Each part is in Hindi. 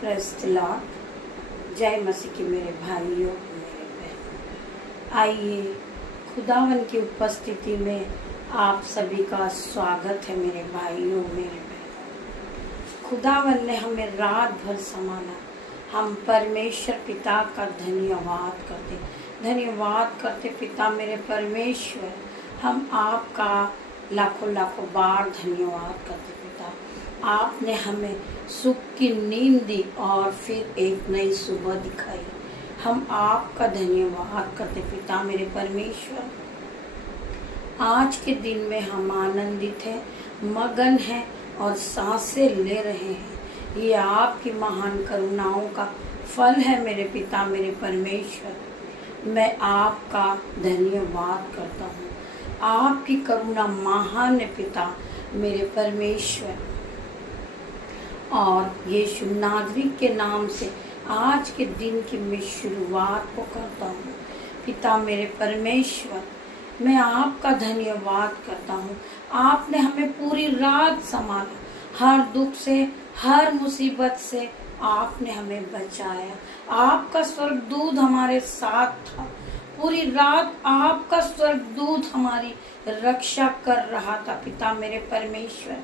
Praise the Lord. जय मसीह के मेरे भाइयों, मेरे बहनों, आइए खुदावन की उपस्थिति में आप सभी का स्वागत है। मेरे भाइयों, मेरे बहनों, खुदावन ने हमें रात भर संभाला। हम परमेश्वर पिता का धन्यवाद करते पिता मेरे परमेश्वर। हम आपका लाखों लाखों बार धन्यवाद करते पिता। आपने हमें सुख की नींद दी और फिर एक नई सुबह दिखाई। हम आपका धन्यवाद करते पिता मेरे परमेश्वर। आज के दिन में हम आनंदित हैं, मगन हैं और सांसें ले रहे हैं। ये आपकी महान करुणाओं का फल है मेरे पिता मेरे परमेश्वर। मैं आपका धन्यवाद करता हूँ। आपकी करुणा महान है पिता मेरे परमेश्वर। और यीशु नाज़री के नाम से आज के दिन की मैं शुरुआत को करता हूँ। पिता मेरे परमेश्वर, मैं आपका धन्यवाद करता हूँ। आपने हमें पूरी रात संभाला। हर दुख से, हर मुसीबत से आपने हमें बचाया। आपका स्वर्गदूत हमारे साथ था। पूरी रात आपका स्वर्गदूत हमारी रक्षा कर रहा था पिता मेरे परमेश्वर।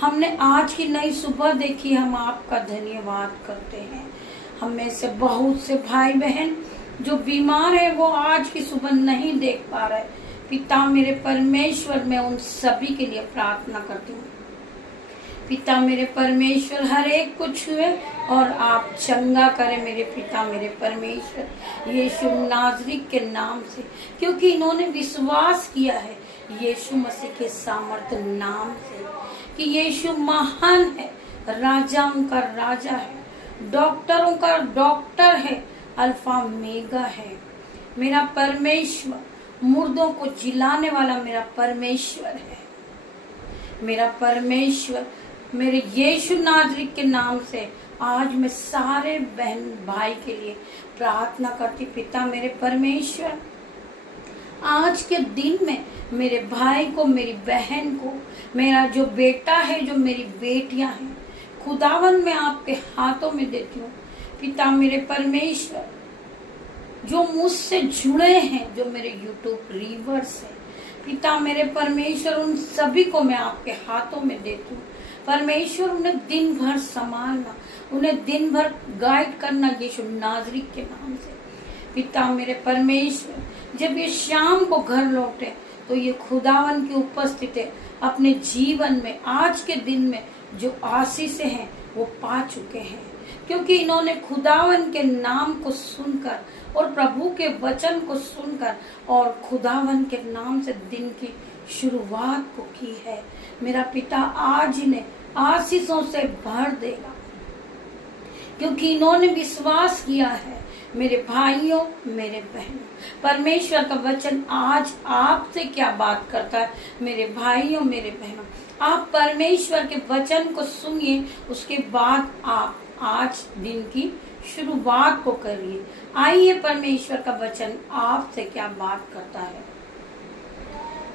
हमने आज की नई सुबह देखी। हम आपका धन्यवाद करते हैं। हम में से बहुत से भाई बहन जो बीमार है वो आज की सुबह नहीं देख पा रहे। पिता मेरे परमेश्वर, मैं उन सभी के लिए प्रार्थना करती हूँ। पिता मेरे परमेश्वर, हर एक को छुए और आप चंगा करें मेरे पिता मेरे परमेश्वर, यीशु नाज़री के नाम से। क्योंकि इन्होंने विश्वास किया है यीशु मसीह के सामर्थ्य नाम से कि यीशु महान है, राजाओं का राजा है, डॉक्टरों का डॉक्टर है, अल्फा मेगा है। मेरा परमेश्वर मुर्दों को जिलाने वाला मेरा परमेश्वर है। मेरा परमेश्वर, मेरे यीशु नाज़री के नाम से आज मैं सारे बहन भाई के लिए प्रार्थना करती पिता मेरे परमेश्वर। आज के दिन में मेरे भाई को, मेरी बहन को, मेरा जो बेटा है, जो मेरी बेटियां हैं, खुदावन मैं आपके हाथों में देती हूँ पिता मेरे परमेश्वर। जो मुझसे जुड़े हैं, जो मेरे यूट्यूब रीवर्स हैं, पिता मेरे परमेश्वर, उन सभी को मैं आपके हाथों में देती हूँ परमेश्वर। उन्हें दिन भर संभालना, उन्हें दिन भर गाइड करना यीशु नाज़री के नाम से पिता मेरे परमेश्वर। जब ये शाम को घर लौटे तो ये खुदावन की उपस्थिति अपने जीवन में आज के दिन में जो आशीषें हैं वो पा चुके हैं। क्योंकि इन्होंने खुदावन के नाम को सुनकर और प्रभु के वचन को सुनकर और खुदावन के नाम से दिन की शुरुआत को की है। मेरा पिता आज इन्हें आशीषों से भर देगा क्योंकि इन्होंने विश्वास किया है। मेरे भाइयों, मेरे बहनों, परमेश्वर का वचन आज आपसे क्या बात करता है। मेरे भाइयों, मेरे बहनों, आप परमेश्वर के वचन को सुनिए, उसके बाद आप आज दिन की शुरुआत को करिए। आइए परमेश्वर का वचन आपसे क्या बात करता है।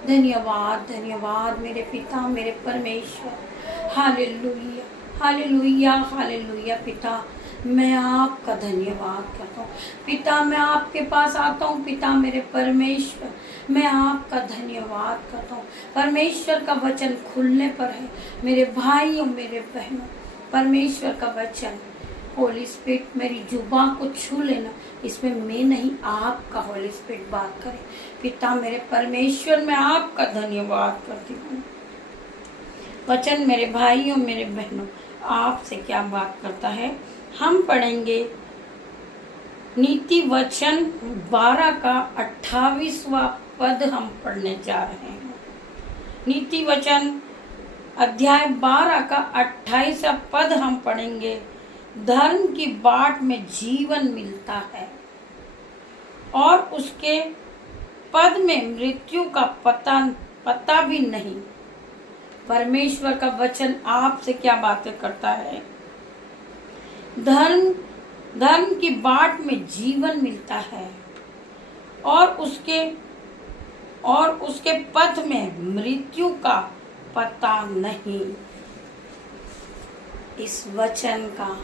धन्यवाद, धन्यवाद मेरे पिता मेरे परमेश्वर। Hallelujah, hallelujah, hallelujah. पिता मैं आपका धन्यवाद करता हूँ। पिता मैं आपके पास आता हूँ पिता मेरे परमेश्वर। मैं आपका धन्यवाद करता हूँ। परमेश्वर का वचन खुलने पर है मेरे भाइयों, मेरे बहनों। परमेश्वर का वचन, होली स्पिरिट मेरी जुबान को छू लेना। इसमें मैं नहीं, आपका होली स्पिरिट बात करे पिता मेरे परमेश्वर। मैं आपका धन्यवाद करती हूँ। वचन मेरे भाइयों, मेरे बहनों, आपसे क्या बात करता है। हम पढ़ेंगे नीति वचन 12 का 28वां पद हम पढ़ने जा रहे हैं। नीति वचन अध्याय 12 का 28वां पद हम पढ़ेंगे। धर्म की बाट में जीवन मिलता है और उसके पद में मृत्यु का पता भी नहीं। परमेश्वर का वचन आपसे क्या बातें करता है। धर्म की बाट में जीवन मिलता है और उसके पथ में मृत्यु का पता नहीं। इस वचन का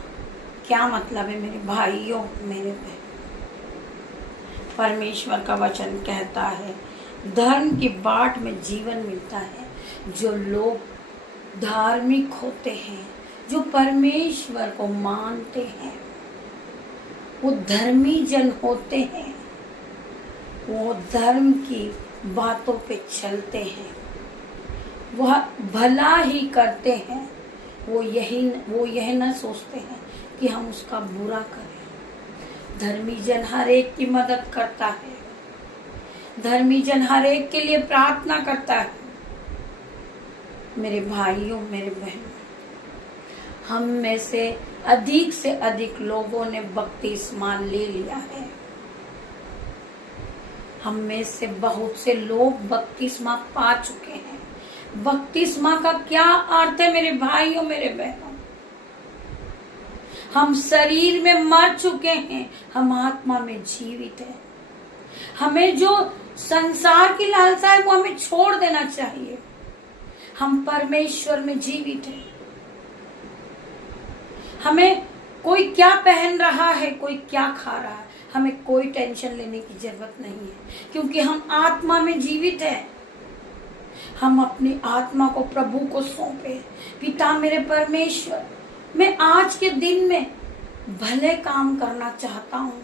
क्या मतलब है मेरे भाइयों, मेरे बहन? परमेश्वर का वचन कहता है धर्म की बाट में जीवन मिलता है। जो लोग धार्मिक होते हैं, जो परमेश्वर को मानते हैं, वो धर्मी जन होते हैं। वो धर्म की बातों पे चलते हैं, वह भला ही करते हैं। वो यह न सोचते हैं कि हम उसका बुरा करें। धर्मी जन हर एक की मदद करता है, धर्मी जन हर एक के लिए प्रार्थना करता है। मेरे भाइयों, मेरे बहनों, हम में से अधिक लोगों ने बपतिस्मा ले लिया है। हम में से बहुत से लोग बपतिस्मा पा चुके हैं। बपतिस्मा का क्या अर्थ है मेरे भाइयों, मेरे बहनों? हम शरीर में मर चुके हैं, हम आत्मा में जीवित हैं। हमें जो संसार की लालसा है वो हमें छोड़ देना चाहिए। हम परमेश्वर में जीवित हैं। हमें कोई क्या पहन रहा है, कोई क्या खा रहा है, हमें कोई टेंशन लेने की जरूरत नहीं है, क्योंकि हम आत्मा में जीवित हैं। हम अपनी आत्मा को प्रभु को सौंपे। पिता मेरे परमेश्वर, मैं आज के दिन में भले काम करना चाहता हूँ।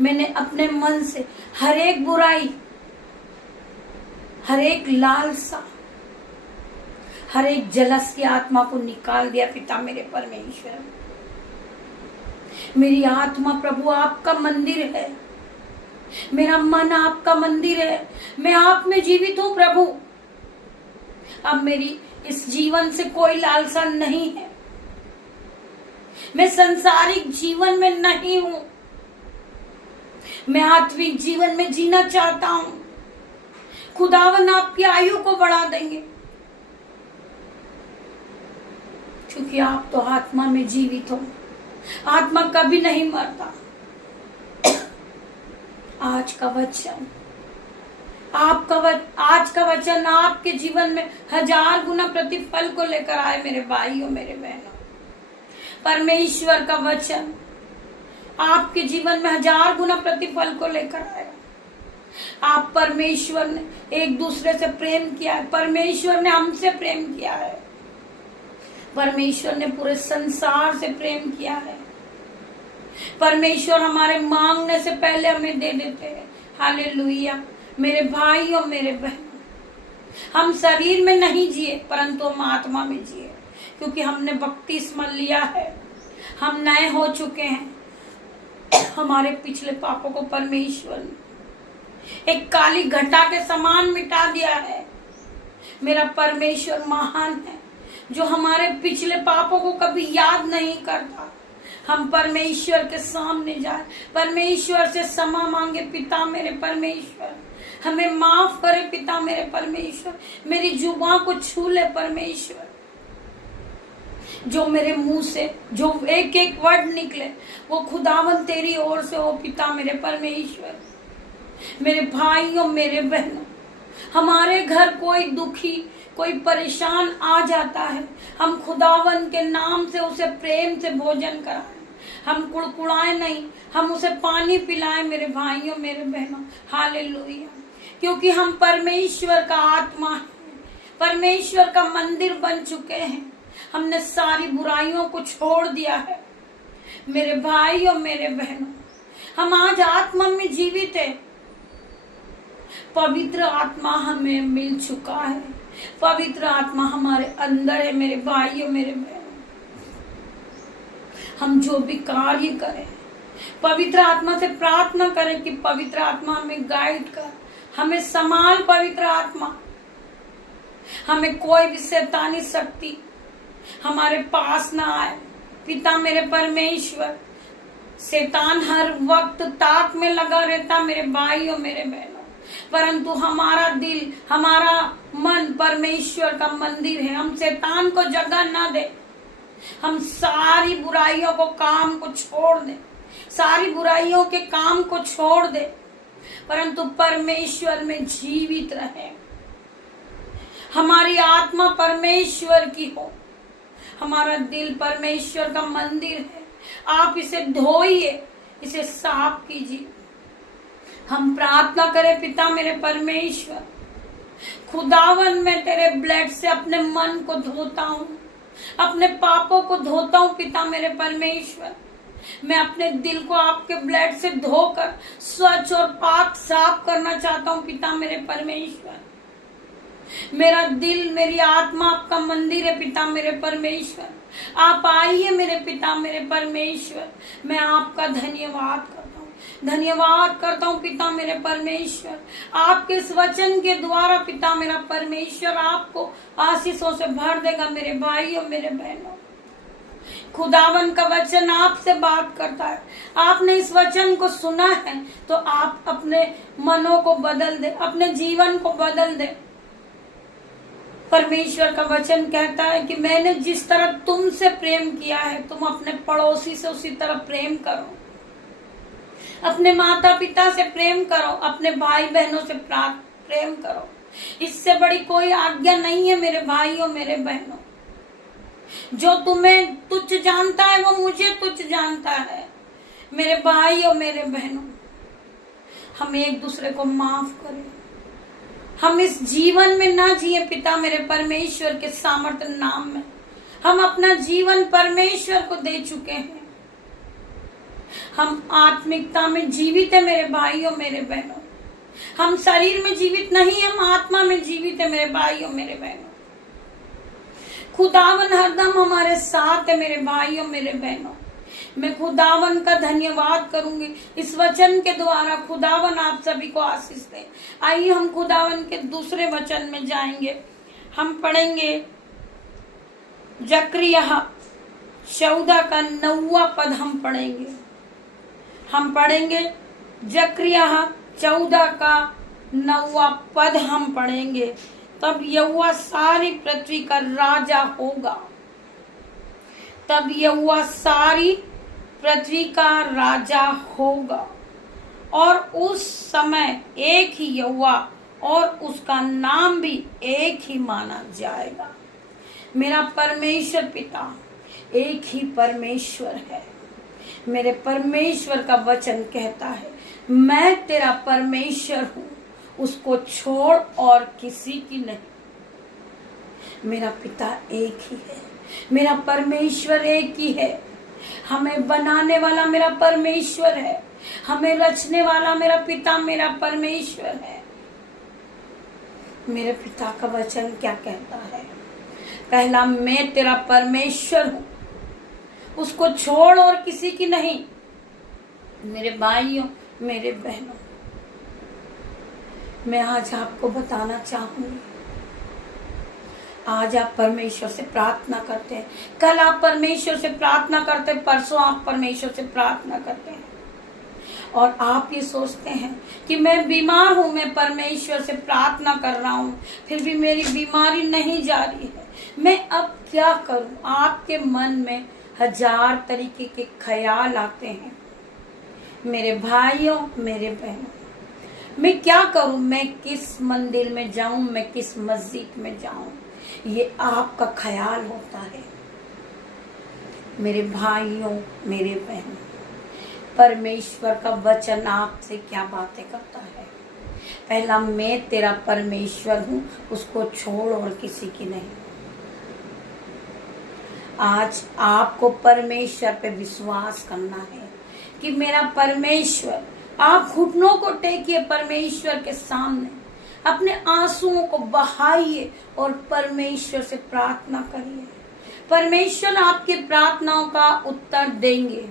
मैंने अपने मन से हर एक बुराई, हर एक लालसा, हर एक जलस की आत्मा को निकाल दिया। पिता मेरे परमेश्वर, मेरी आत्मा प्रभु आपका मंदिर है, मेरा मन आपका मंदिर है। मैं आप में जीवित हूँ प्रभु। अब मेरी इस जीवन से कोई लालसा नहीं है। मैं संसारिक जीवन में नहीं हूं। मैं आत्मिक जीवन में जीना चाहता हूं। खुदावन आपकी आयु को बढ़ा देंगे, क्योंकि आप तो आत्मा में जीवित हो। आत्मा कभी नहीं मरता। आज का वचन आपके जीवन में 1000 गुना प्रतिफल को लेकर आए मेरे भाइयों, मेरे बहनों। परमेश्वर का वचन आपके जीवन में 1000 गुना प्रतिफल को लेकर आए। आप परमेश्वर ने एक दूसरे से प्रेम किया है, परमेश्वर ने हमसे प्रेम किया है, परमेश्वर ने पूरे संसार से प्रेम किया है। परमेश्वर हमारे मांगने से पहले हमें दे देते हैं। हालेलुया। मेरे भाइयों, मेरे बहनों, हम शरीर में नहीं जिए, परंतु हम आत्मा में जिए, क्योंकि हमने बपतिस्मा लिया है। हम नए हो चुके हैं। हमारे पिछले पापों को परमेश्वर ने एक काली घटा के समान मिटा दिया है। मेरा परमेश्वर महान है, जो हमारे पिछले पापों को कभी याद नहीं करता। हम परमेश्वर के सामने जाए, परमेश्वर से क्षमा मांगे। पिता मेरे परमेश्वर, हमें माफ करे। पिता मेरे परमेश्वर, मेरी जुबान को छू ले परमेश्वर। जो मेरे मुंह से जो एक एक वर्ड निकले, वो खुदावन तेरी ओर से हो। पिता मेरे परमेश्वर, मेरे भाइयों, मेरे बहनों, हमारे घर कोई दुखी, कोई परेशान आ जाता है, हम खुदावन के नाम से उसे प्रेम से भोजन कराएं। हम कुड़कुड़ाए नहीं, हम उसे पानी पिलाएं मेरे भाइयों, मेरे बहनों। हालेलुया। क्योंकि हम परमेश्वर का आत्मा है, परमेश्वर का मंदिर बन चुके हैं। हमने सारी बुराइयों को छोड़ दिया है मेरे भाइयों, मेरे बहनों। हम आज आत्मा में जीवित है। पवित्र आत्मा हमें मिल चुका है। पवित्र आत्मा हमारे अंदर है मेरे भाइयों, मेरे बहनों। हम जो भी कार्य करें, पवित्र आत्मा से प्रार्थना करें कि पवित्र आत्मा हमें गाइड कर, हमें संभाल। पवित्र आत्मा, हमें कोई भी शैतानी शक्ति हमारे पास ना आए। पिता मेरे परमेश्वर, शैतान हर वक्त ताक में लगा रहता मेरे भाइयों, मेरे बहनों, परंतु हमारा दिल, हमारा मन परमेश्वर का मंदिर है। हम शैतान को जगह ना दे। हम सारी बुराइयों को काम को छोड़ दे, सारी बुराइयों के काम को छोड़ दे, परंतु परमेश्वर में जीवित रहे। हमारी आत्मा परमेश्वर की हो, हमारा दिल परमेश्वर का मंदिर है। आप इसे धोइए, इसे साफ कीजिए। हम प्रार्थना करें, पिता मेरे परमेश्वर, खुदावन मैं तेरे ब्लड से अपने मन को धोता हूँ, अपने पापों को धोता हूँ। पिता मेरे परमेश्वर, मैं अपने दिल को आपके ब्लड से धोकर स्वच्छ और पाक साफ करना चाहता हूँ। पिता मेरे परमेश्वर, मेरा दिल, मेरी आत्मा आपका मंदिर है। पिता मेरे परमेश्वर, आप आइए मेरे पिता मेरे परमेश्वर। मैं आपका धन्यवाद करता हूँ पिता मेरे परमेश्वर। आपके इस वचन के द्वारा पिता मेरा परमेश्वर आपको आशीषों से भर देगा। मेरे भाइयों मेरे बहनों, खुदावन का वचन आपसे बात करता है। आपने इस वचन को सुना है तो आप अपने मनों को बदल दे, अपने जीवन को बदल दे। परमेश्वर का वचन कहता है कि मैंने जिस तरह तुमसे प्रेम किया है, तुम अपने पड़ोसी से उसी तरह प्रेम करो। अपने माता पिता से प्रेम करो, अपने भाई बहनों से प्रेम करो। इससे बड़ी कोई आज्ञा नहीं है मेरे भाइयों मेरे बहनों। जो तुम्हें तुच्छ जानता है वो मुझे तुच्छ जानता है। मेरे भाइयों मेरे बहनों, हम एक दूसरे को माफ करें। हम इस जीवन में ना जिए पिता मेरे परमेश्वर के सामर्थ्य नाम में। हम अपना जीवन परमेश्वर को दे चुके हैं। हम आत्मिकता में जीवित है मेरे भाइयों मेरे बहनों। हम शरीर में जीवित नहीं, हम आत्मा में जीवित है मेरे भाइयों मेरे बहनों। खुदावन हरदम हमारे साथ है मेरे भाइयों मेरे बहनों। मैं खुदावन का धन्यवाद करूंगी इस वचन के द्वारा। खुदावन आप सभी को आशीष दे। आइए हम खुदावन के दूसरे वचन में जाएंगे। हम पढ़ेंगे जकरिया 14 का 9वां पद हम पढ़ेंगे। जकरिया 14 का 9वां पद हम पढ़ेंगे। तब यहोवा सारी पृथ्वी का राजा होगा। तब यहोवा सारी पृथ्वी का राजा होगा और उस समय एक ही यहोवा और उसका नाम भी एक ही माना जाएगा। मेरा परमेश्वर पिता एक ही परमेश्वर है। मेरे परमेश्वर का वचन कहता है, मैं तेरा परमेश्वर हूँ, उसको छोड़ और किसी की नहीं। मेरा पिता एक ही है, मेरा परमेश्वर एक ही है। हमें बनाने वाला मेरा परमेश्वर है, हमें रचने वाला मेरा पिता मेरा परमेश्वर है। मेरे पिता का वचन क्या कहता है? पहला, मैं तेरा परमेश्वर हूँ, उसको छोड़ और किसी की नहीं। मेरे भाइयों मेरे बहनों, मैं आज आपको बताना चाहूंगी, आज आप परमेश्वर से प्रार्थना करते हैं, कल आप परमेश्वर से प्रार्थना करते हैं, परसों आप परमेश्वर से प्रार्थना करते हैं और आप ये सोचते हैं कि मैं बीमार हूं, मैं परमेश्वर से प्रार्थना कर रहा हूं, फिर भी मेरी बीमारी नहीं जा रही है, मैं अब क्या करूं? आपके मन में 1000 तरीके के ख्याल आते हैं। मेरे भाइयों मेरे बहनों, मैं क्या करूं? मैं किस मंदिर में जाऊं, मैं किस मस्जिद में जाऊं? ये आपका ख्याल होता है। मेरे भाइयों मेरे बहनों, परमेश्वर का वचन आपसे क्या बातें करता है? पहला, मैं तेरा परमेश्वर हूं, उसको छोड़ और किसी की नहीं। आज आपको परमेश्वर पे विश्वास करना है कि मेरा परमेश्वर। आप घुटनों को टेकिए परमेश्वर के सामने, अपने आंसुओं को बहाइए और परमेश्वर से प्रार्थना करिए। परमेश्वर आपकी प्रार्थनाओं का उत्तर देंगे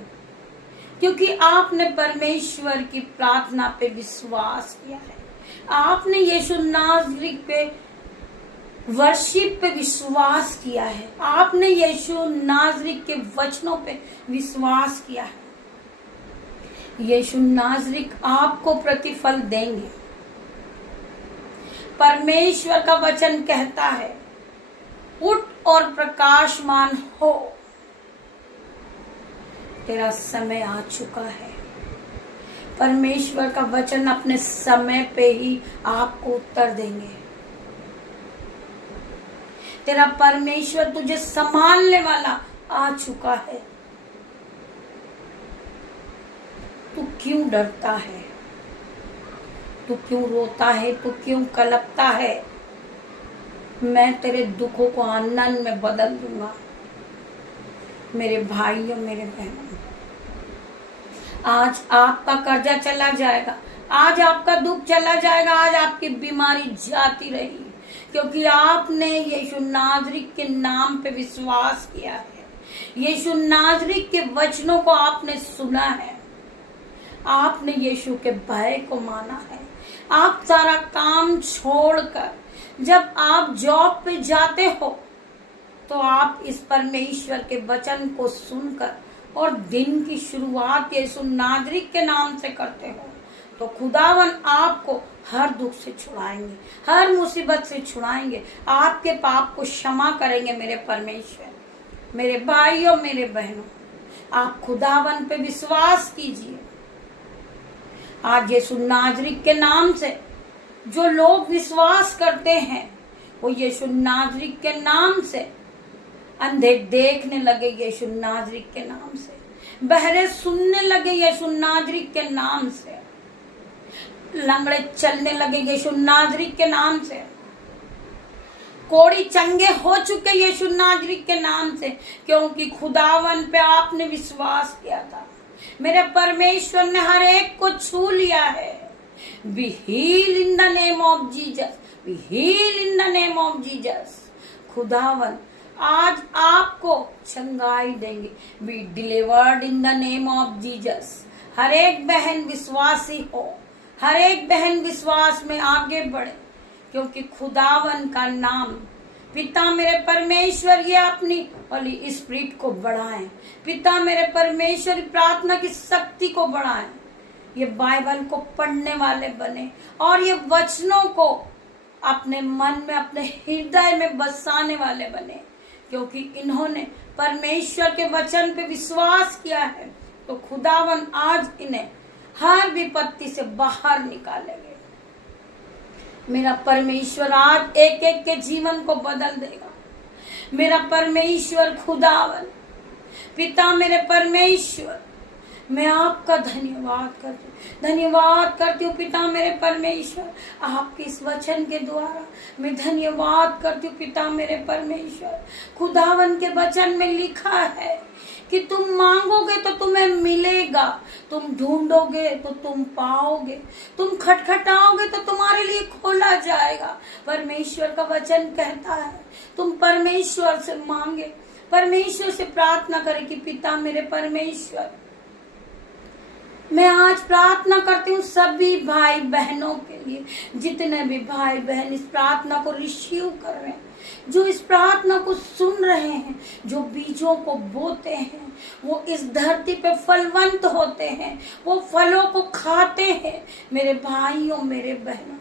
क्योंकि आपने परमेश्वर की प्रार्थना पे विश्वास किया है। आपने यीशु नाज़री पे वर्शिप पे विश्वास किया है। आपने यीशु नाज़री के वचनों पे विश्वास किया है। यीशु नाज़री आपको प्रतिफल देंगे। परमेश्वर का वचन कहता है, उठ और प्रकाशमान हो, तेरा समय आ चुका है। परमेश्वर का वचन अपने समय पे ही आपको उत्तर देंगे। तेरा परमेश्वर तुझे संभालने वाला आ चुका है। तू क्यों डरता है? तू क्यों रोता है? तू क्यों कलपता है? मैं तेरे दुखों को आनंद में बदल दूंगा। मेरे भाइयों, मेरे बहनों, आज आपका कर्जा चला जाएगा, आज आपका दुख चला जाएगा, आज आपकी बीमारी जाती रहेगी, क्योंकि आपने यीशु नाज़री के नाम पे विश्वास किया है। यीशु नाज़री के वचनों को आपने सुना है, आपने यीशु के भय को माना है। आप सारा काम छोड़कर जब आप जॉब पे जाते हो तो आप इस परमेश्वर के वचन को सुनकर और दिन की शुरुआत यीशु नाज़री के नाम से करते हो तो खुदावन आपको हर दुख से छुड़ाएंगे, हर मुसीबत से छुड़ाएंगे, आपके पाप को क्षमा करेंगे। मेरे परमेश्वर, मेरे भाइयों, मेरे बहनों, आप खुदावन पे विश्वास कीजिए। आज यीशु नाज़री के नाम से जो लोग विश्वास करते हैं वो यीशु नाज़री के नाम से अंधे देखने लगे, यीशु नाज़री के नाम से बहरे सुनने लगे, यीशु नाज़री के नाम से लंगड़े चलने लगे, यीशु नाज़री के नाम से कोढ़ी चंगे हो चुके, यीशु नाज़री के नाम से, क्योंकि खुदावन पे आपने विश्वास किया था। मेरे परमेश्वर ने हर एक को छू लिया है। Be healed in the name of Jesus. Be healed in the name of Jesus. खुदावन आज आपको चंगाई देंगे। Be delivered in the name of Jesus. हर एक बहन विश्वासी हो, हर एक बहन विश्वास में आगे बढ़े, क्योंकि खुदावन का नाम पिता मेरे परमेश्वर ये अपनी होली स्पिरिट को बढ़ाएं। पिता मेरे परमेश्वर प्रार्थना की शक्ति को बढ़ाएं। ये बाइबल को पढ़ने वाले बने और ये वचनों को अपने मन में, अपने हृदय में बसाने वाले बने, क्योंकि इन्होंने परमेश्वर के वचन पे विश्वास किया है। तो खुदावन आज इन्हें हर विपत्ति से बाहर निकालेंगे। मेरा परमेश्वर आज एक एक के जीवन को बदल देगा। मेरा परमेश्वर खुदावन पिता मेरे परमेश्वर, मैं आपका धन्यवाद करती हूँ पिता मेरे परमेश्वर। आपके इस वचन के द्वारा मैं धन्यवाद करती हूँ पिता मेरे परमेश्वर। खुदावन के वचन में लिखा है कि तुम मांगोगे तो तुम्हें मिलेगा, तुम ढूंढोगे तो तुम पाओगे, तुम खटखटाओगे तो तुम्हारे लिए खोला जाएगा। परमेश्वर का वचन कहता है तुम परमेश्वर से मांगे, परमेश्वर से प्रार्थना करें कि पिता मेरे परमेश्वर। मैं आज प्रार्थना करती हूँ सभी भाई बहनों के लिए, जितने भी भाई बहन इस प्रार्थना को रिसीव कर रहे हैं, जो इस प्रार्थना को सुन रहे हैं, जो बीजों को बोते हैं वो इस धरती पे फलवंत होते हैं, वो फलों को खाते हैं। मेरे भाइयों, मेरे बहनों,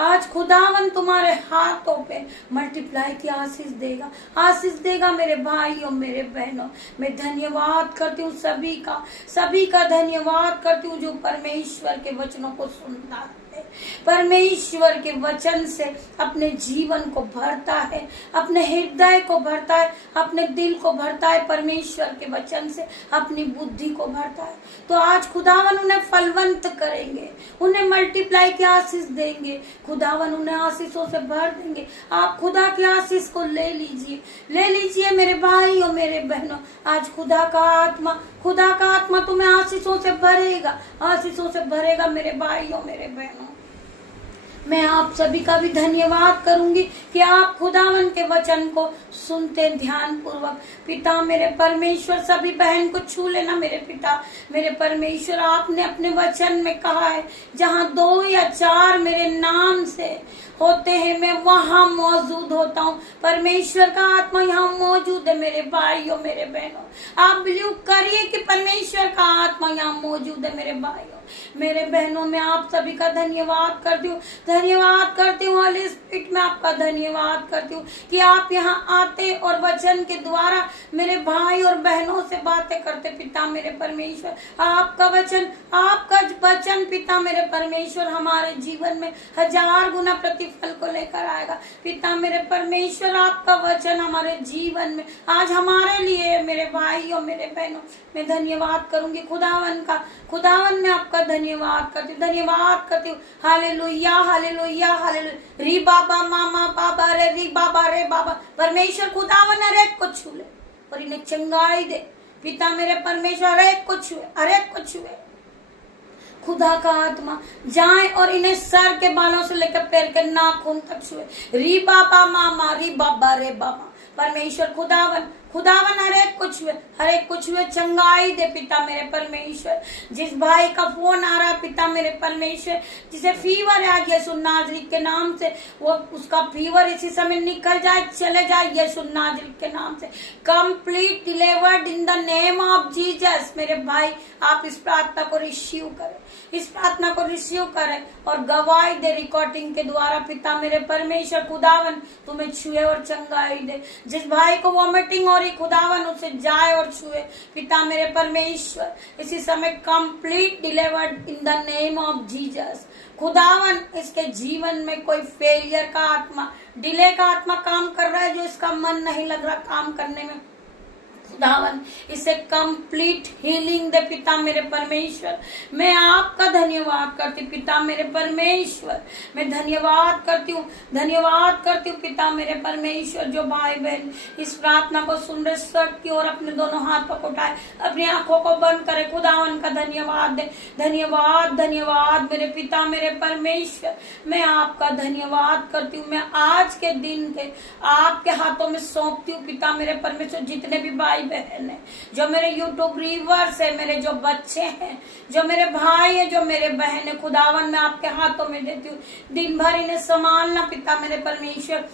आज खुदावन तुम्हारे हाथों पे मल्टीप्लाई की आशीष देगा मेरे भाइयों, मेरे बहनों। मैं धन्यवाद करती हूँ सभी का धन्यवाद करती हूँ जो परमेश्वर के वचनों को सुनता है, परमेश्वर के वचन से अपने जीवन को भरता है, अपने हृदय को भरता है, अपने दिल को भरता है, परमेश्वर के वचन से अपनी बुद्धि को भरता है। तो आज खुदावन उन्हें फलवंत करेंगे, उन्हें मल्टीप्लाई की आशीष देंगे, खुदावन उन्हें आशीषों से भर देंगे। आप खुदा की आशीष को ले लीजिए मेरे भाइयों, मेरे बहनों। आज खुदा का आत्मा तुम्हें आशीषों से भरेगा मेरे भाइयों, मेरे बहनों। मैं आप सभी का भी धन्यवाद करूंगी कि आप खुदावन के वचन को सुनते ध्यान पूर्वक। पिता मेरे परमेश्वर, सभी बहन को छू लेना मेरे पिता मेरे परमेश्वर। आपने अपने वचन में कहा है जहाँ 2 या 4 मेरे नाम से होते हैं मैं वहां मौजूद होता हूँ। परमेश्वर का आत्मा यहाँ मौजूद है मेरे भाइयों, मेरे बहनों। आप बिलीव करिए कि परमेश्वर का आत्मा यहाँ मौजूद है मेरे भाइयों। मेरे बहनों में आप सभी का धन्यवाद करती हूँ, धन्यवाद करती हूँ हॉली स्पिरिट में आपका धन्यवाद करती हूँ कि आप यहाँ आते और वचन के द्वारा मेरे भाई और बहनों से बातें करते। पिता मेरे परमेश्वर, आपका वचन पिता मेरे परमेश्वर हमारे जीवन में 1000 गुना प्रतिफल को लेकर आएगा। पिता मेरे परमेश्वर, आपका वचन हमारे जीवन में आज हमारे लिए, मेरे भाई और मेरे बहनों, मैं धन्यवाद करूंगी खुदावन का। खुदावन मैं आपका धन्यवाद करती हूँ। Hallelujah hallelujah hallelujah. री बाबा मामा बाबा रे, री बाबा रे बाबा। परमेश्वर खुदावन हर एक को छू ले और इन्हें चंगाई दे। पिता मेरे परमेश्वर हर एक को छुए। खुदा का आत्मा जाए और इन्हें सर के बालों से लेकर पैर के नाखून तक छुए। री बाबा मामा, री बाबा रे बाबा। परमेश्वर खुदावन हर एक कुछ हुए चंगाई दे। पिता मेरे परमेश्वर, जिस भाई का फोन आ रहा है पिता मेरे परमेश्वर, जिसे फीवर है आज यीशु नाज़री के नाम से, वो उसका फीवर इसी समय निकल जाए, चले जाए यीशु नाज़री के नाम से। Complete delivered in the name of Jesus. मेरे भाई, आप इस प्रार्थना को रिसीव करें और गवाही दे रिकॉर्डिंग के द्वारा। पिता मेरे परमेश्वर खुदावन तुम्हें छुए और चंगाई दे। जिस भाई को वॉमिटिंग हो रही खुदावन उसे जाए और छुए। पिता मेरे परमेश्वर, इसी समय complete delivered in the name of Jesus. खुदावन, इसके जीवन में कोई फेलियर का आत्मा, डिले का आत्मा काम कर रहा है, जो इसका मन नहीं लग रहा काम करने में, खुदावन इसे कंप्लीट हीलिंग दे। पिता मेरे परमेश्वर, मैं आपका धन्यवाद करती हूँ। पिता मेरे परमेश्वर, मैं धन्यवाद करती हूँ पिता मेरे परमेश्वर। जो भाई बहन इस प्रार्थना को सुन रहे, सर की ओर अपने दोनों हाथों को उठाए, अपनी आंखों को बंद करे, खुदावन का धन्यवाद दे। धन्यवाद मेरे पिता मेरे परमेश्वर, मैं आपका धन्यवाद करती हूँ। मैं आज के दिन के आपके हाथों में सौंपती हूँ। पिता मेरे परमेश्वर, जितने भी भाई बहन है, जो मेरे यूट्यूब व्यूअर्स है, मेरे जो बच्चे हैं, जो मेरे भाई है, जो मेरे बहन है, खुदावन मैं आपके हाथों में देती हूँ। दिन भर इन्हें संभालना पिता मेरे परमेश्वर,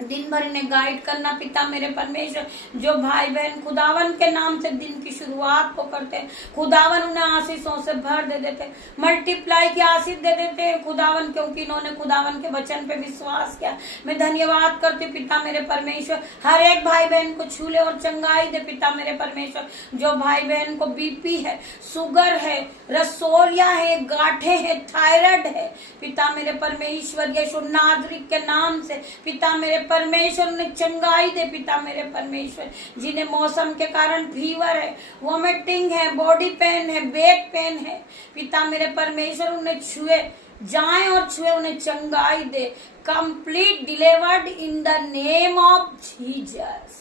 दिन भर इन्हें गाइड करना पिता मेरे परमेश्वर। जो भाई बहन खुदावन के नाम से दिन की शुरुआत को करते हैं, खुदावन उन्हें आशीषों से भर दे देते, मल्टीप्लाई की आशीष दे देते हैं खुदावन, क्योंकि इन्होंने खुदावन के वचन पे विश्वास किया। मैं धन्यवाद करती हूँ पिता मेरे परमेश्वर। हर एक भाई बहन को छूले और चंगाई दे पिता मेरे परमेश्वर। जो भाई बहन को बीपी है, शुगर है, रसोलिया है, गांठे है, थायराइड है, पिता मेरे परमेश्वर यीशु नाज़री के नाम से पिता मेरे परमेश्वर ने चंगाई दे। पिता मेरे परमेश्वर, जिन्हें मौसम के कारण फीवर है, वॉमिटिंग है, बॉडी पेन है, बैक पेन है, पिता मेरे परमेश्वर उन्हें छुए जाए और छुए उन्हें चंगाई दे। Complete delivered in the name of Jesus.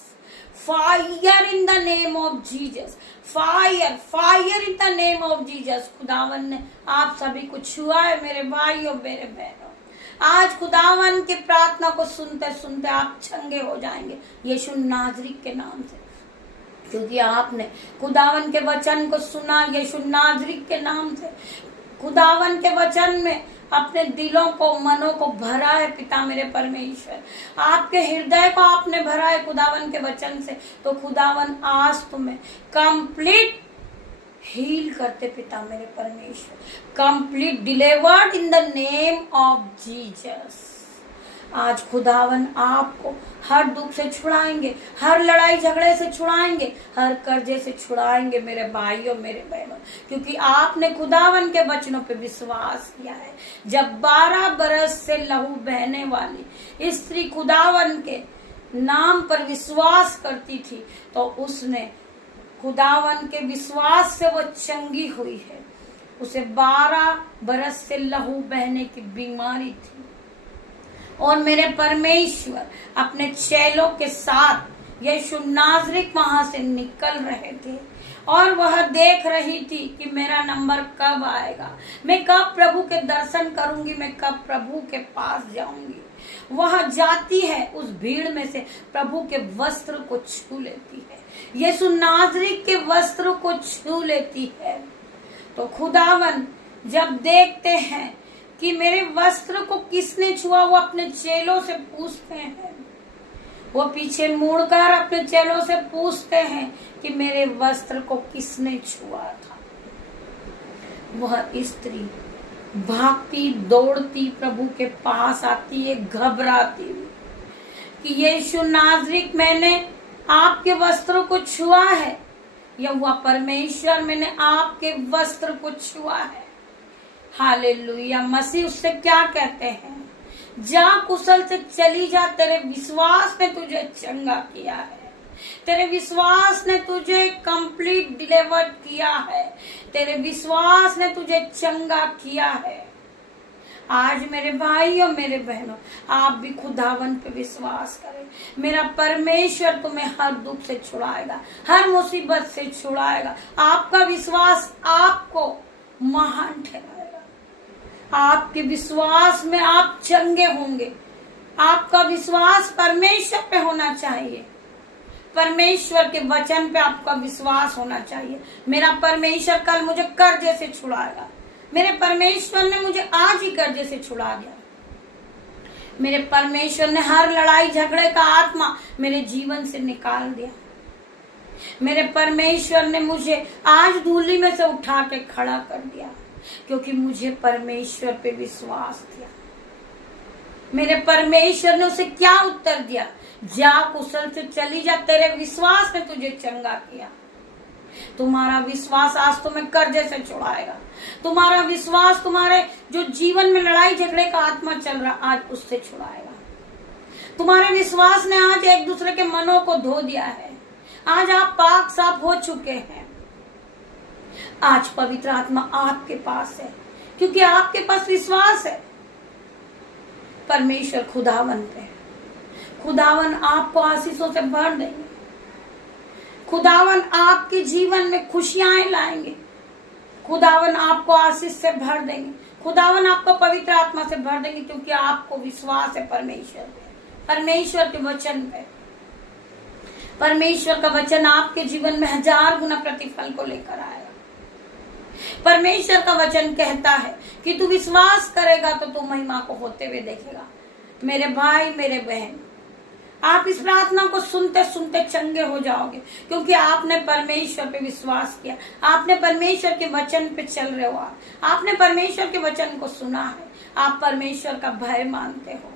Fire in the name of Jesus. Fire in the name of Jesus. खुदावन ने आप सभी को छुआ है मेरे भाई और मेरे बहनों। आज खुदावन की प्रार्थना को सुनते सुनते आप चंगे हो जाएंगे यीशु नाज़री के नाम से, क्योंकि आपने खुदावन के वचन को सुना यीशु नाज़री के नाम से। खुदावन के वचन में अपने दिलों को, मनों को भरा है पिता मेरे परमेश्वर। आपके हृदय को आपने भरा है खुदावन के वचन से, तो खुदावन आज तुम्हें कंप्लीट हील करते पिता मेरे परमेश्वर। Complete delivered in the name of Jesus. आज खुदावन आपको हर दुख से छुड़ाएंगे, हर लड़ाई झगड़े से छुड़ाएंगे, हर कर्जे से छुड़ाएंगे मेरे भाइयों मेरे बहनों, क्योंकि आपने खुदावन के वचनों पे विश्वास किया है। जब 12 बरस से लहू बहने वाली स्त्री खुदावन के नाम पर विश्वास करती थी, तो उसने खुदावन के विश्वास से वो चंगी हुई है। उसे 12 बरस से लहू बहने की बीमारी थी, और मेरे परमेश्वर अपने चेलों के साथ यीशु नाज़री वहां से निकल रहे थे, और वह देख रही थी कि मेरा नंबर कब आएगा, मैं कब प्रभु के दर्शन करूंगी, मैं कब प्रभु के पास जाऊंगी। वह जाती है, उस भीड़ में से प्रभु के वस्त्र को छू लेती है, यीशु नाज़री के वस्त्र को छू लेती है। तो खुदावन जब देखते हैं कि मेरे वस्त्र को किसने छुआ, वो अपने चेलों से पूछते हैं, वो पीछे मुड़कर अपने चेलों से पूछते हैं कि मेरे वस्त्र को किसने छुआ था। वह स्त्री भागती दौड़ती प्रभु के पास आती है, घबराती हुई कि यीशु नाज़री, मैंने आपके वस्त्रों को छुआ है। यहोवा परमेश्वर, मैंने आपके वस्त्र को छुआ है। हालेलुया। मसीह उससे क्या कहते हैं? जा, कुशल से चली जा, तेरे विश्वास ने तुझे चंगा किया है, तेरे विश्वास ने तुझे कंप्लीट डिलीवर किया है, तेरे विश्वास ने तुझे चंगा किया है। आज मेरे भाई और मेरे बहनों, आप भी खुदावन पे विश्वास करें। मेरा परमेश्वर तुम्हें हर दुख से छुड़ाएगा, हर मुसीबत से छुड़ाएगा। आपका विश्वास आपको महान ठहराएगा। आपके विश्वास में आप चंगे होंगे। आपका विश्वास परमेश्वर पे होना चाहिए, परमेश्वर के वचन पे आपका विश्वास होना चाहिए। मेरा परमेश्वर कल मुझे कर्जे से छुड़ाएगा, मेरे परमेश्वर ने मुझे आज ही कर्जे से छुड़ा दिया। मेरे परमेश्वर ने हर लड़ाई झगड़े का आत्मा मेरे जीवन से निकाल दिया। मेरे परमेश्वर ने मुझे आज धूली में से उठा के खड़ा कर दिया, क्योंकि मुझे परमेश्वर पे विश्वास दिया। मेरे परमेश्वर ने उसे क्या उत्तर दिया? जा, कुशल से चली जा, तेरे विश्वास ने तुझे चंगा किया। तुम्हारा विश्वास आज तुम्हें कर्जे से छुड़ाएगा। तुम्हारा विश्वास तुम्हारे जो जीवन में लड़ाई झगड़े का आत्मा चल रहा, आज उससे छुड़ाएगा। तुम्हारे विश्वास ने आज एक दूसरे के मनों को धो दिया है। आज आप पाक साफ हो चुके हैं। आज पवित्र आत्मा आपके पास है, क्योंकि आपके पास विश्वास है परमेश्वर खुदावन पे। खुदावन आपको आशीषों से भर देंगे। खुदावन आपके जीवन में खुशियां लाएंगे। खुदावन आपको आशीष से भर देंगे। खुदावन आपको पवित्र आत्मा से भर देंगे, क्योंकि आपको विश्वास है परमेश्वर पे, परमेश्वर के वचन पे। परमेश्वर का वचन आपके जीवन में 1000 गुना प्रतिफल को लेकर आएगा। परमेश्वर का वचन कहता है कि तू विश्वास करेगा तो तू महिमा को होते हुए देखेगा। मेरे भाई, मेरे बहन, आप इस प्रार्थना को सुनते सुनते चंगे हो जाओगे, क्योंकि आपने परमेश्वर पे विश्वास किया। आपने परमेश्वर के वचन पे चल रहे हो। आपने परमेश्वर के वचन को सुना है। आप परमेश्वर का भय मानते हो।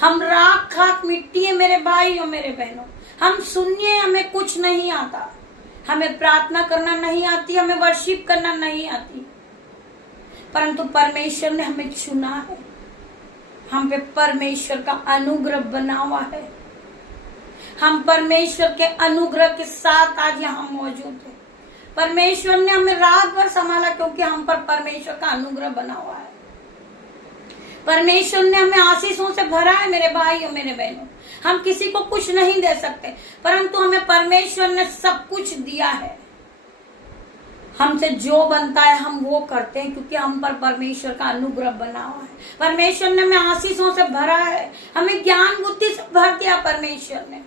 हम राख खाक मिट्टी है मेरे भाई और मेरे बहनों। हम सुनिए, हमें कुछ नहीं आता, हमें प्रार्थना करना नहीं आती, हमें वर्शिप करना नहीं आती, परंतु परमेश्वर ने हमें चुना है। हम पे परमेश्वर का अनुग्रह बना हुआ है। हम परमेश्वर के अनुग्रह के साथ आज यहाँ मौजूद है। परमेश्वर ने हमें रात भर संभाला, क्योंकि हम पर परमेश्वर का अनुग्रह बना हुआ है। परमेश्वर ने हमें आशीषों से भरा है मेरे भाई और मेरे बहनों। हम किसी को कुछ नहीं दे सकते, परंतु हमें परमेश्वर ने सब कुछ दिया है। हमसे जो बनता है हम वो करते हैं, क्योंकि हम पर परमेश्वर का अनुग्रह बना हुआ है। परमेश्वर ने हमें आशीषों से भरा है, हमें ज्ञान बुद्धि से भर दिया परमेश्वर ने।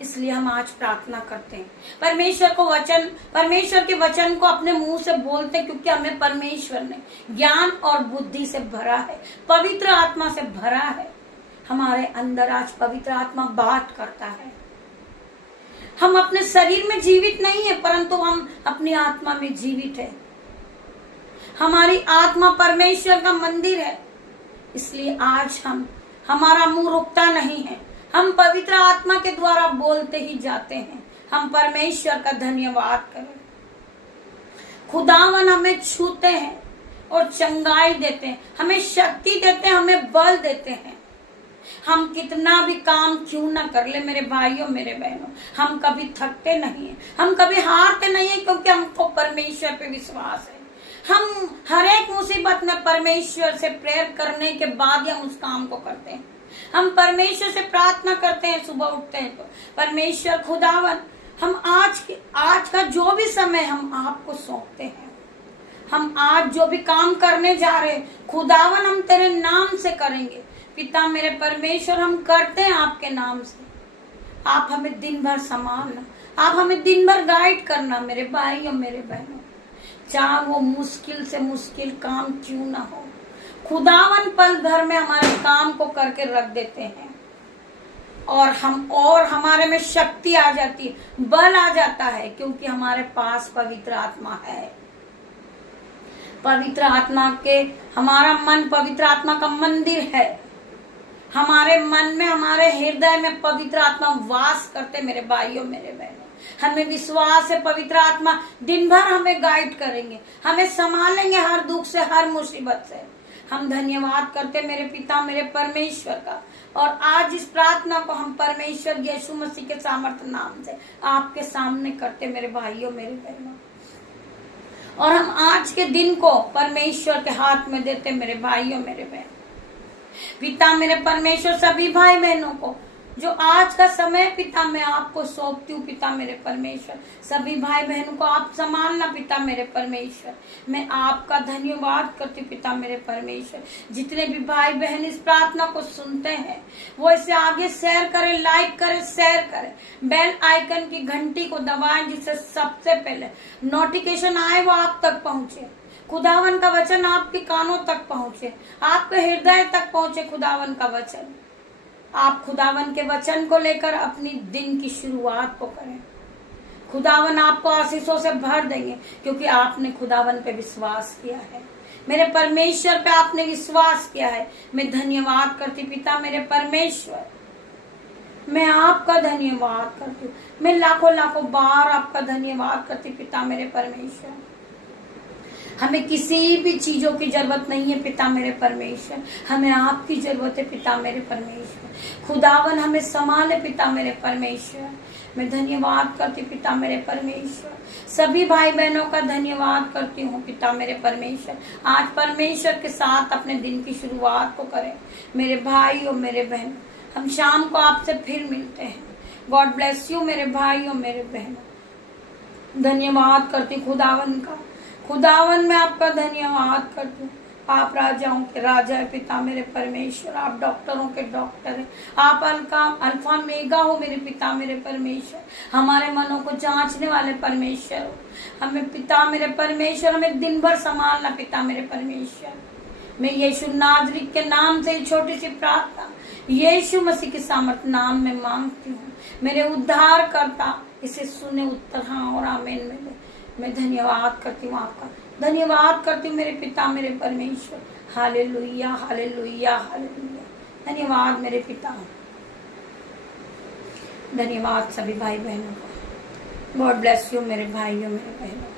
इसलिए हम आज प्रार्थना करते हैं, परमेश्वर के वचन को अपने मुंह से बोलते हैं, क्योंकि हमें परमेश्वर ने ज्ञान और बुद्धि से भरा है, पवित्र आत्मा से भरा है। हमारे अंदर आज पवित्र आत्मा बात करता है। हम अपने शरीर में जीवित नहीं है, परंतु हम अपनी आत्मा में जीवित है। हमारी आत्मा परमेश्वर का मंदिर है। इसलिए आज हमारा मुंह रुकता नहीं है। हम पवित्र आत्मा के द्वारा बोलते ही जाते हैं। हम परमेश्वर का धन्यवाद करें। खुदावन हमें छूते हैं और चंगाई देते हैं, हमें शक्ति देते हैं, हमें बल देते हैं। हम कितना भी काम क्यों ना कर ले मेरे भाइयों मेरे बहनों, हम कभी थकते नहीं है, हम कभी हारते नहीं है, क्योंकि हमको परमेश्वर पे विश्वास है। हम हर एक मुसीबत में परमेश्वर से प्रेयर करने के बाद ही हम उस काम को करते हैं। हम परमेश्वर से प्रार्थना करते हैं, सुबह उठते हैं तो परमेश्वर खुदावन, हम आज का जो भी समय हम आपको सौंपते हैं। हम आज जो भी काम करने जा रहे हैं खुदावन, हम तेरे नाम से करेंगे। पिता मेरे परमेश्वर, हम करते हैं आपके नाम से। आप हमें दिन भर संभालना, आप हमें दिन भर गाइड करना मेरे भाई और मेरे बहनों। चाहे वो मुश्किल से मुश्किल काम क्यों ना हो, खुदावन पल भर में हमारे काम को करके रख देते हैं, और हमारे में शक्ति आ जाती है, बल आ जाता है, क्योंकि हमारे पास पवित्र आत्मा है। पवित्र आत्मा के, हमारा मन पवित्र आत्मा का मंदिर है। हमारे मन में, हमारे हृदय में पवित्र आत्मा वास करते मेरे भाइयों मेरे बहनों। हमें विश्वास है पवित्र आत्मा दिन भर हमें गाइड करेंगे, हमें संभालेंगे हर दुख से, हर मुसीबत से। हम धन्यवाद करते मेरे पिता मेरे परमेश्वर का। और आज इस प्रार्थना को हम परमेश्वर यीशु मसीह के सामर्थ्य नाम से आपके सामने करते मेरे भाइयों मेरे बहनों। और हम आज के दिन को परमेश्वर के हाथ में देते मेरे भाइयों मेरे बहनों। पिता मेरे परमेश्वर सभी भाई बहनों को जो आज का समय पिता मैं आपको सौंपती हूँ। पिता मेरे परमेश्वर सभी भाई बहनों को आप संभालना पिता मेरे परमेश्वर। मैं आपका धन्यवाद करती हूँ पिता मेरे परमेश्वर। जितने भी भाई बहन इस प्रार्थना को सुनते हैं वो इसे आगे शेयर करें, लाइक करें, शेयर करें, बेल आइकन की घंटी को दबाएं जिससे सबसे पहले नोटिफिकेशन आए वो आप तक पहुंचे। खुदावन का वचन आपके कानों तक पहुंचे, आपके हृदय तक पहुंचे खुदावन का वचन। आप खुदावन के वचन को लेकर अपनी दिन की शुरुआत को करें। खुदावन आपको आशीषों से भर देंगे क्योंकि आपने खुदावन पे विश्वास किया है। मेरे परमेश्वर पे आपने विश्वास किया है। मैं धन्यवाद करती पिता मेरे परमेश्वर। मैं आपका धन्यवाद करती हूँ। मैं लाखों लाखों बार आपका धन्यवाद करती पिता मेरे परमेश्वर। हमें किसी भी चीजों की जरूरत नहीं है पिता मेरे परमेश्वर, हमें आपकी जरूरत है पिता मेरे परमेश्वर। खुदावन हमें संभाले पिता मेरे परमेश्वर। मैं धन्यवाद करती पिता मेरे परमेश्वर। सभी भाई बहनों का धन्यवाद करती हूँ पिता मेरे परमेश्वर। आज परमेश्वर के साथ अपने दिन की शुरुआत को करें मेरे भाई और मेरे बहन। हम शाम को आपसे फिर मिलते हैं। गॉड ब्लेस यू मेरे भाई और मेरे बहनों। धन्यवाद करती खुदावन का। खुदावन में आपका धन्यवाद करती हूँ। आप राजाओं के राजा है पिता मेरे परमेश्वर। आप डॉक्टरों के डॉक्टर हैं। आप अल्फा मेगा हो मेरे पिता मेरे परमेश्वर। हमारे मनों को जांचने वाले परमेश्वर हो। हमें पिता मेरे परमेश्वर हमें दिन भर संभालना पिता मेरे परमेश्वर। मैं यीशु नाज़री के नाम से छोटी सी प्रार्थना यीशु मसीह के सामर्थ्य नाम में मांगती हूँ। मेरे उद्धार करता इसे सुने, उत्तर हाँ और आमीन में। मैं धन्यवाद करती हूँ आपका। धन्यवाद करती हूँ मेरे पिता मेरे परमेश्वर। Hallelujah hallelujah hallelujah. धन्यवाद मेरे पिता। धन्यवाद सभी भाई बहनों को। गॉड ब्लेस यू मेरे भाइयों मेरे बहनों।